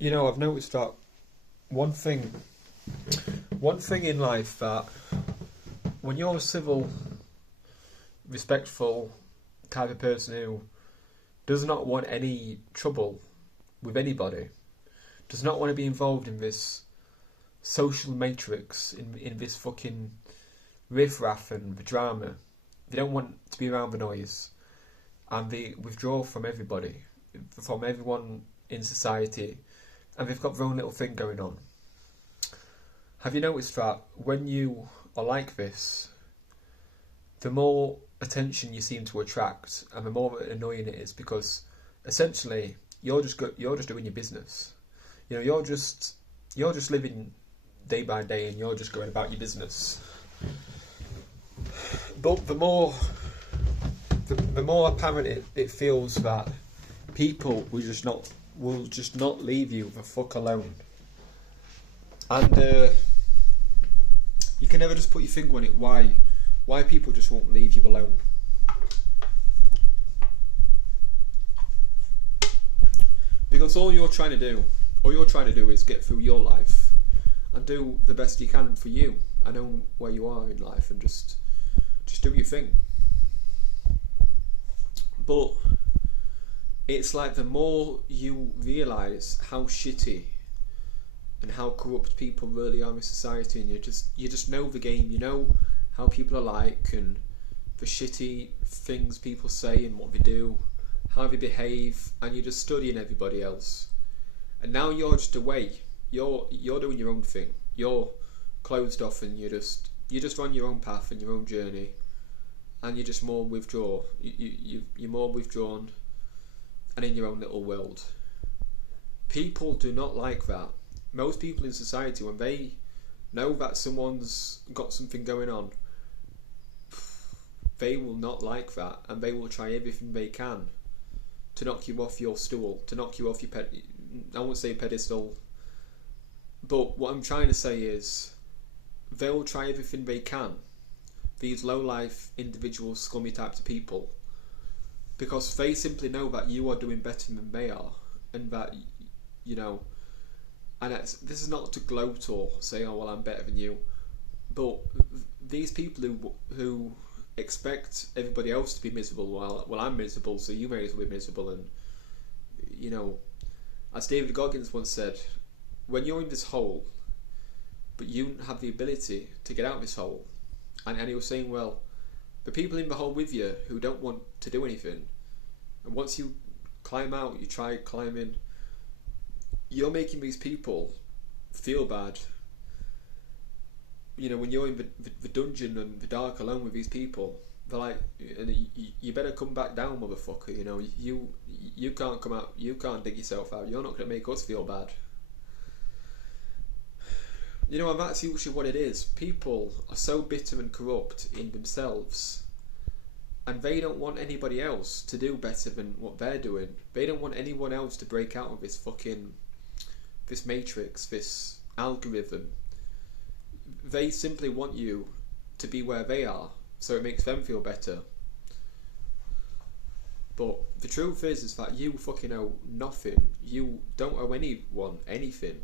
You know, I've noticed that one thing, one thing in life that when you're a civil, respectful type of person who does not want any trouble with anybody, does not want to be involved in this social matrix, in this fucking riff-raff and the drama. They don't want to be around the noise, and they withdraw from everybody, from everyone in society, and they've got their own little thing going on. Have you noticed that when you are like this, the more attention you seem to attract, and the more annoying it is because essentially you're just doing your business. You know, you're just living day by day, and you're just going about your business. But the more apparent it feels that people will just not leave you the fuck alone, and you can never just put your finger on it. Why people just won't leave you alone? Because all you're trying to do is get through your life and do the best you can for you. I know where you are in life, and just do your thing. But it's like the more you realise how shitty and how corrupt people really are in society, and you just know the game. You know how people are like, and the shitty things people say and what they do, how they behave, and you're just studying everybody else. And now you're just away. You're doing your own thing. You're closed off, and you're just on your own path and your own journey, and you're just more you're more withdrawn and in your own little world. People do not like that. Most people in society, when they know that someone's got something going on, they will not like that, and they will try everything they can to knock you off your stool, to knock you off your I won't say pedestal, but what I'm trying to say is they'll try everything they can, these low life individual scummy types of people, because they simply know that you are doing better than they are, and that, you know, and this is not to gloat or say, oh well, I'm better than you, but these people who expect everybody else to be miserable, well I'm miserable, so you may as well be miserable. And you know, as David Goggins once said, when you're in this hole but you have the ability to get out of this hole, and he was saying, well, the people in the hole with you who don't want to do anything, and once you climb out, you try climbing, you're making these people feel bad. You know, when you're in the dungeon and the dark alone with these people, they're like, you better come back down, motherfucker. You know, you can't come out, you can't dig yourself out, you're not going to make us feel bad. You know, and that's usually what it is. People are so bitter and corrupt in themselves, and they don't want anybody else to do better than what they're doing. They don't want anyone else to break out of this matrix, this algorithm. They simply want you to be where they are, so it makes them feel better. But the truth is that you fucking owe nothing. You don't owe anyone anything.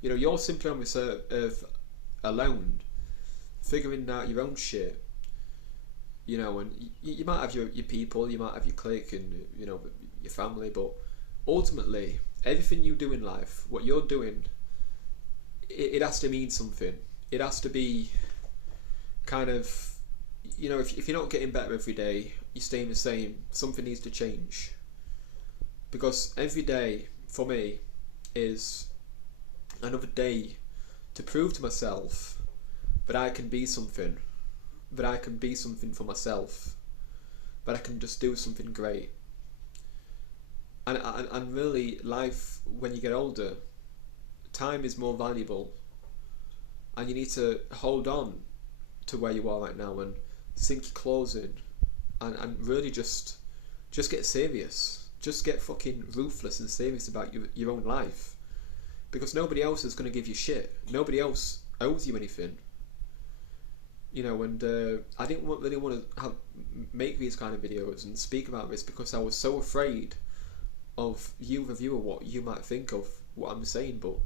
You know, you're simply on this earth alone, figuring out your own shit. You know, and you might have your people, you might have your clique, and you know, your family, but ultimately, everything you do in life, what you're doing, it has to mean something. It has to be kind of, you know, if you're not getting better every day, you're staying the same, something needs to change. Because every day, for me, is another day to prove to myself that I can be something, that I can be something for myself, that I can just do something great. And really, life, when you get older, time is more valuable, and you need to hold on to where you are right now and sink your claws in, and really just get serious, just get fucking ruthless and serious about your own life, because nobody else is going to give you shit, nobody else owes you anything. You know, and I didn't really want to make these kind of videos and speak about this because I was so afraid of you, the viewer, what you might think of what I'm saying, but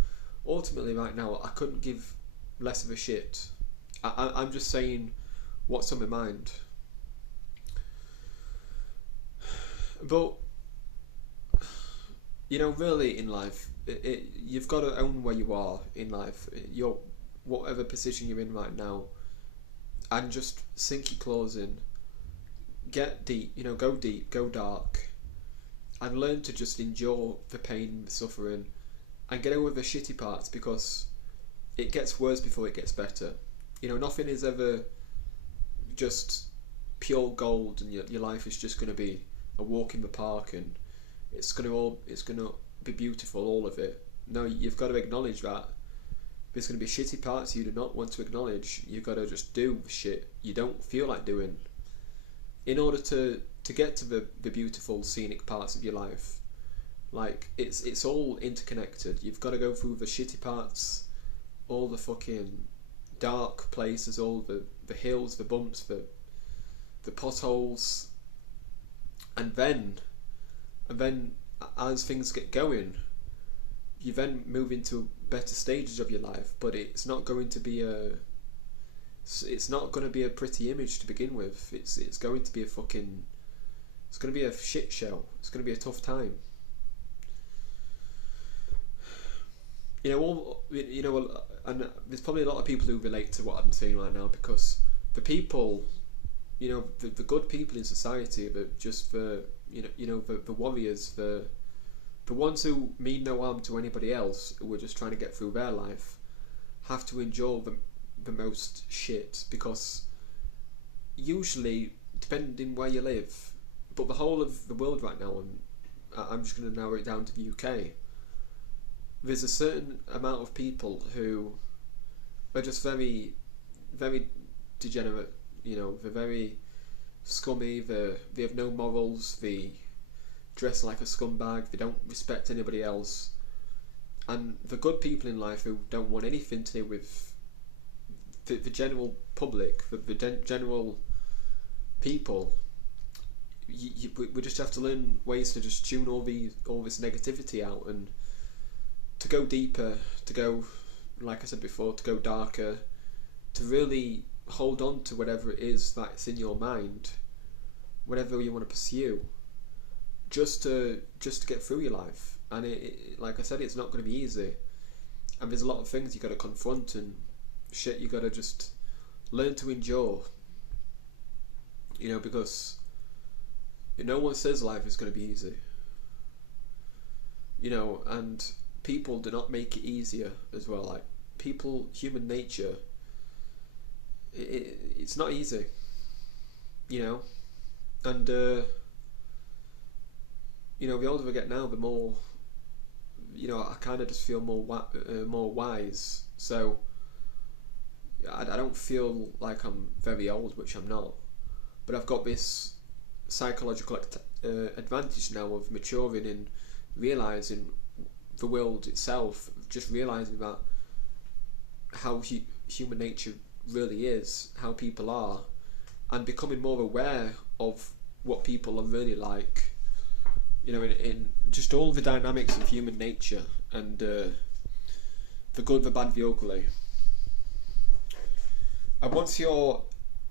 ultimately right now I couldn't give less of a shit. I'm just saying what's on my mind. But you know, really in life, you've got to own where you are in life. Your whatever position you're in right now, and just sink your claws in, get deep. You know, go deep, go dark, and learn to just endure the pain, the suffering, and get over the shitty parts, because it gets worse before it gets better. You know, nothing is ever just pure gold, and your life is just going to be a walk in the park, and it's going to be beautiful, all of it. No, you've got to acknowledge that there's going to be shitty parts you do not want to acknowledge. You've got to just do shit you don't feel like doing in order to get to the beautiful scenic parts of your life. Like, it's all interconnected. You've got to go through the shitty parts, all the fucking dark places, all the hills, the bumps, the potholes, and then as things get going, you then move into better stages of your life. But it's not going to be a pretty image to begin with. It's going to be it's going to be a shit show. It's going to be a tough time. And there's probably a lot of people who relate to what I'm saying right now, because the people, the good people in society, the warriors, the ones who mean no harm to anybody else, who are just trying to get through their life, have to endure the most shit, because usually, depending where you live, but the whole of the world right now, and I'm just going to narrow it down to the UK, there's a certain amount of people who are just very, very degenerate. They're very scummy. They have no morals. They dress like a scumbag. They don't respect anybody else. And the good people in life who don't want anything to do with the general public, the general people, we just have to learn ways to just tune all this negativity out, and to go deeper, to go, like I said before, to go darker, to really hold on to whatever it is that's in your mind, whatever you want to pursue, just to get through your life. And it like I said, it's not going to be easy, and there's a lot of things you got to confront and shit you got to just learn to endure. Because no one says life is going to be easy. And people do not make it easier as well. Like, human nature, it's not easy. And the older I get now, the more, I kind of just feel more wise. So I don't feel like I'm very old, which I'm not, but I've got this psychological advantage now of maturing and realising the world itself, just realising that how human nature really is, how people are, and becoming more aware of what people are really like, in just all the dynamics of human nature, and the good, the bad, the ugly. And once you're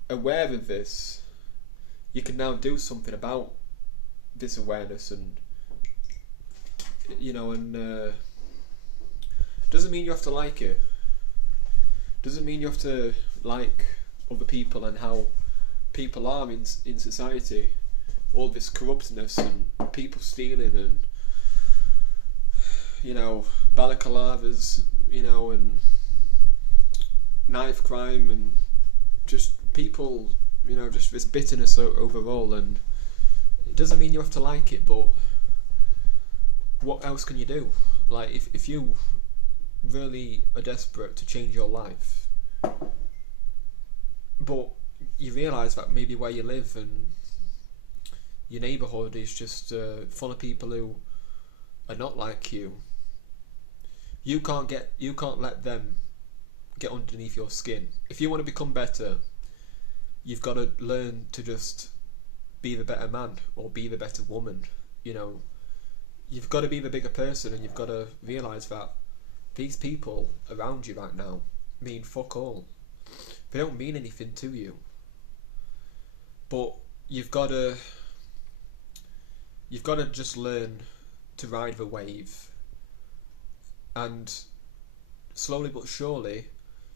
aware of this, you can now do something about this awareness, and doesn't mean you have to like it. Doesn't mean you have to like other people and how people are in society. All this corruptness and people stealing and balaclavas, and knife crime, and just people, just this bitterness overall. And it doesn't mean you have to like it, but what else can you do? Like, if you really are desperate to change your life, but you realise that maybe where you live and your neighbourhood is just full of people who are not like you, you can't let them get underneath your skin. If you want to become better, you've got to learn to just be the better man or be the better woman. you've got to be the bigger person, and you've got to realise that these people around you right now mean fuck all. They don't mean anything to you. But you've got to just learn to ride the wave, and slowly but surely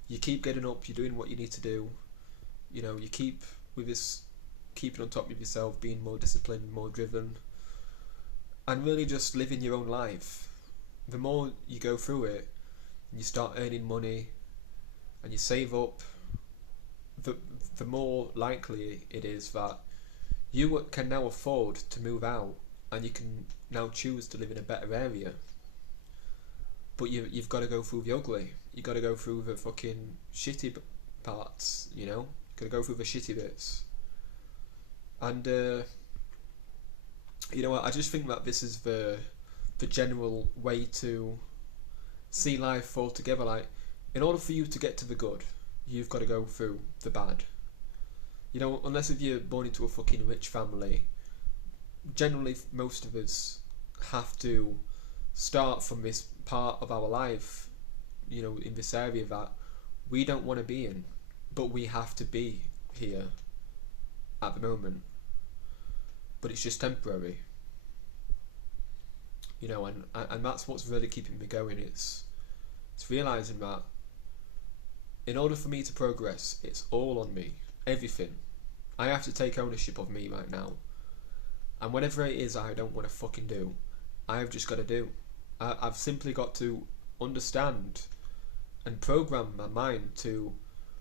you keep getting up, you're doing what you need to do, you know, you keep with this, keeping on top of yourself, being more disciplined, more driven, and really just living your own life. The more you go through it and you start earning money and you save up, the more likely it is that you can now afford to move out, and you can now choose to live in a better area. But you've got to go through the ugly. You've got to go through the fucking shitty parts, you know? You've got to go through the shitty bits. And, you know what, I just think that this is the general way to see life altogether. Like, in order for you to get to the good, you've got to go through the bad. You know, unless if you're born into a fucking rich family, generally most of us have to start from this part of our life, you know, in this area that we don't want to be in, but we have to be here at the moment. But it's just temporary, you know, and that's what's really keeping me going. It's realising that in order for me to progress, it's all on me. Everything. I have to take ownership of me right now. And whatever it is I don't want to fucking do, I've just got to do. I've simply got to understand and program my mind to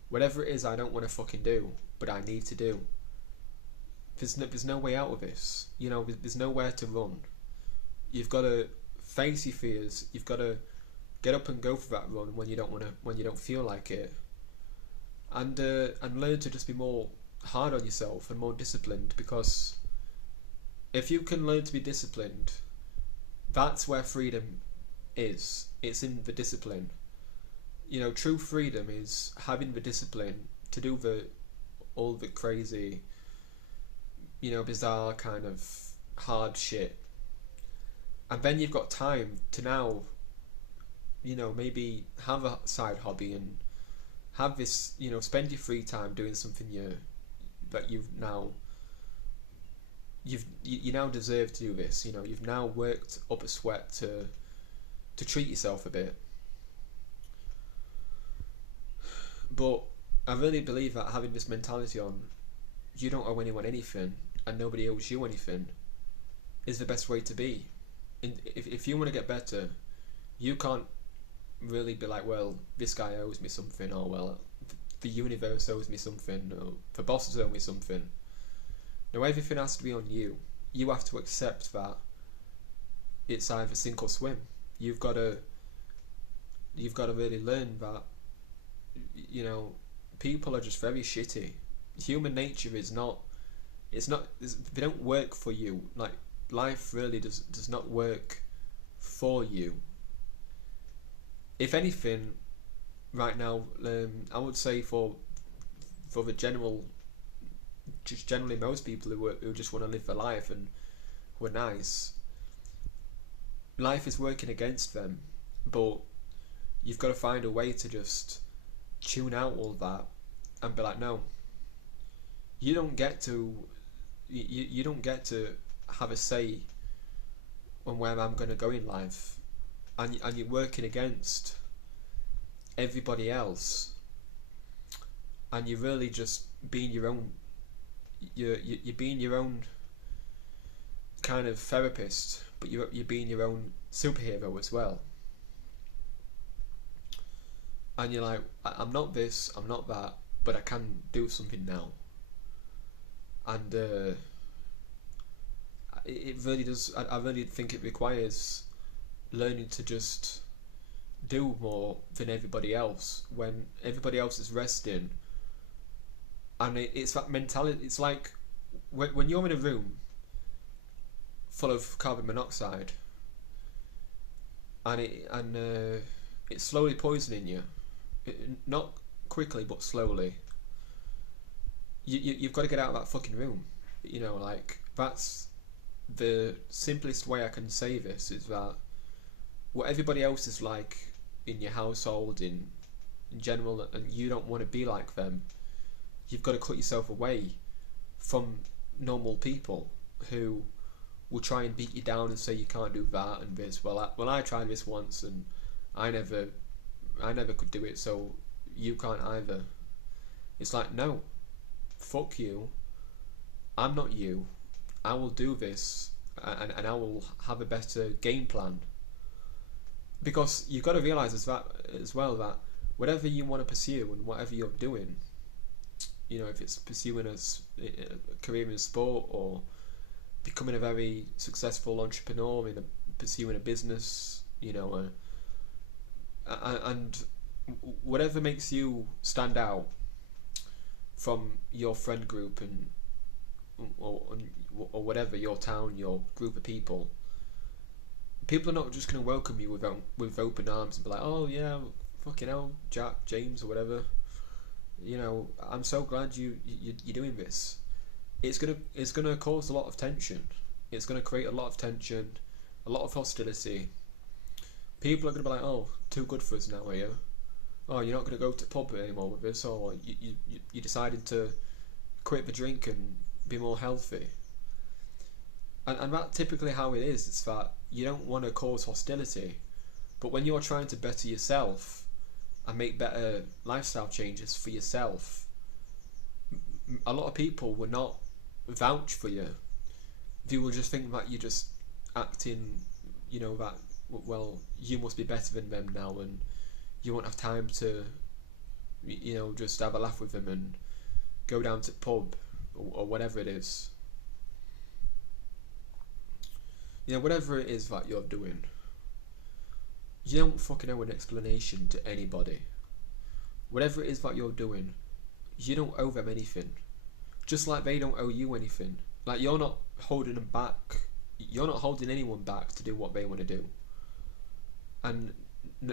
whatever it is I don't want to fucking do, but I need to do. There's no way out of this. You know, there's nowhere to run. You've got to face your fears. You've got to get up and go for that run when you don't feel like it. And learn to just be more hard on yourself and more disciplined, because if you can learn to be disciplined, that's where freedom is. It's in the discipline. You know, true freedom is having the discipline to do all the crazy, you know, bizarre kind of hard shit. And then you've got time to now, you know, maybe have a side hobby and have this, you know, spend your free time doing something that you now deserve to do this. You know, you've now worked up a sweat to treat yourself a bit. But I really believe that having this mentality on, you don't owe anyone anything and nobody owes you anything, is the best way to be. And if you want to get better, you can't really be like, well, this guy owes me something, or well, the universe owes me something, or the bosses owe me something. No, everything has to be on you. You have to accept that it's either sink or swim. You've got to really learn that, you know, people are just very shitty. Human nature is not, they don't work for you. Like, life really does not work for you. If anything, right now, I would say for the generally most people who just want to live their life and who are nice, life is working against them. But you've got to find a way to just tune out all that and be like, no, you don't get to have a say on where I'm going to go in life, and you're working against everybody else, and you're really just being your own. You're being your own kind of therapist, but you're being your own superhero as well. And you're like, I'm not this, I'm not that, but I can do something now. And it really does. I really think it requires learning to just do more than everybody else when everybody else is resting. And it's that mentality. It's like when you're in a room full of carbon monoxide, and it's slowly poisoning you, not quickly but slowly. You've got to get out of that fucking room. You know, like, that's the simplest way I can say this is that what everybody else is like in your household, in general, and you don't want to be like them, you've got to cut yourself away from normal people who will try and beat you down and say you can't do that and this. Well, I tried this once and I never could do it, so you can't either. It's like, no, fuck you. I'm not you. I will do this, and I will have a better game plan. Because you've got to realise as well that whatever you want to pursue and whatever you're doing, you know, if it's pursuing a career in sport or becoming a very successful entrepreneur pursuing a business, you know, and whatever makes you stand out from your friend group and or whatever, your town, your group of people, people are not just going to welcome you with open arms and be like, oh yeah, fucking hell, Jack, James, or whatever, you know, I'm so glad you're doing this. It's gonna cause a lot of tension. It's gonna create a lot of tension, a lot of hostility. People are gonna be like, oh, too good for us now, are you? Oh, you're not gonna go to the pub anymore with us, or you decided to quit the drink and be more healthy. And that's typically how it is. It's that you don't want to cause hostility, but when you're trying to better yourself and make better lifestyle changes for yourself, a lot of people will not vouch for you. They will just think that you're just acting, you know, that, well, you must be better than them now and you won't have time to, you know, just have a laugh with them and go down to the pub or whatever it is. You know, whatever it is that you're doing, you don't fucking owe an explanation to anybody. Whatever it is that you're doing, you don't owe them anything. Just like they don't owe you anything. Like, you're not holding them back. You're not holding anyone back to do what they want to do. And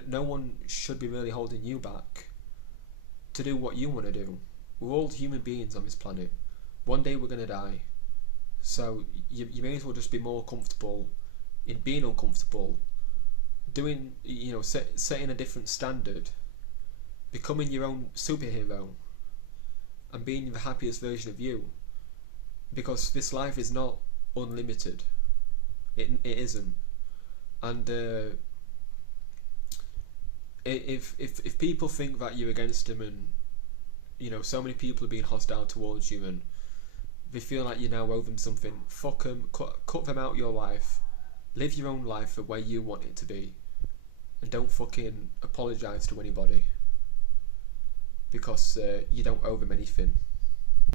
no one should be really holding you back to do what you want to do. We're all human beings on this planet. One day we're going to die. So you may as well just be more comfortable in being uncomfortable, doing, you know, setting a different standard, becoming your own superhero, and being the happiest version of you. Because this life is not unlimited. It isn't. And if people think that you're against them, and, you know, so many people are being hostile towards you, and they feel like you now owe them something, fuck them, cut them out of your life, live your own life the way you want it to be, and don't fucking apologise to anybody, because you don't owe them anything.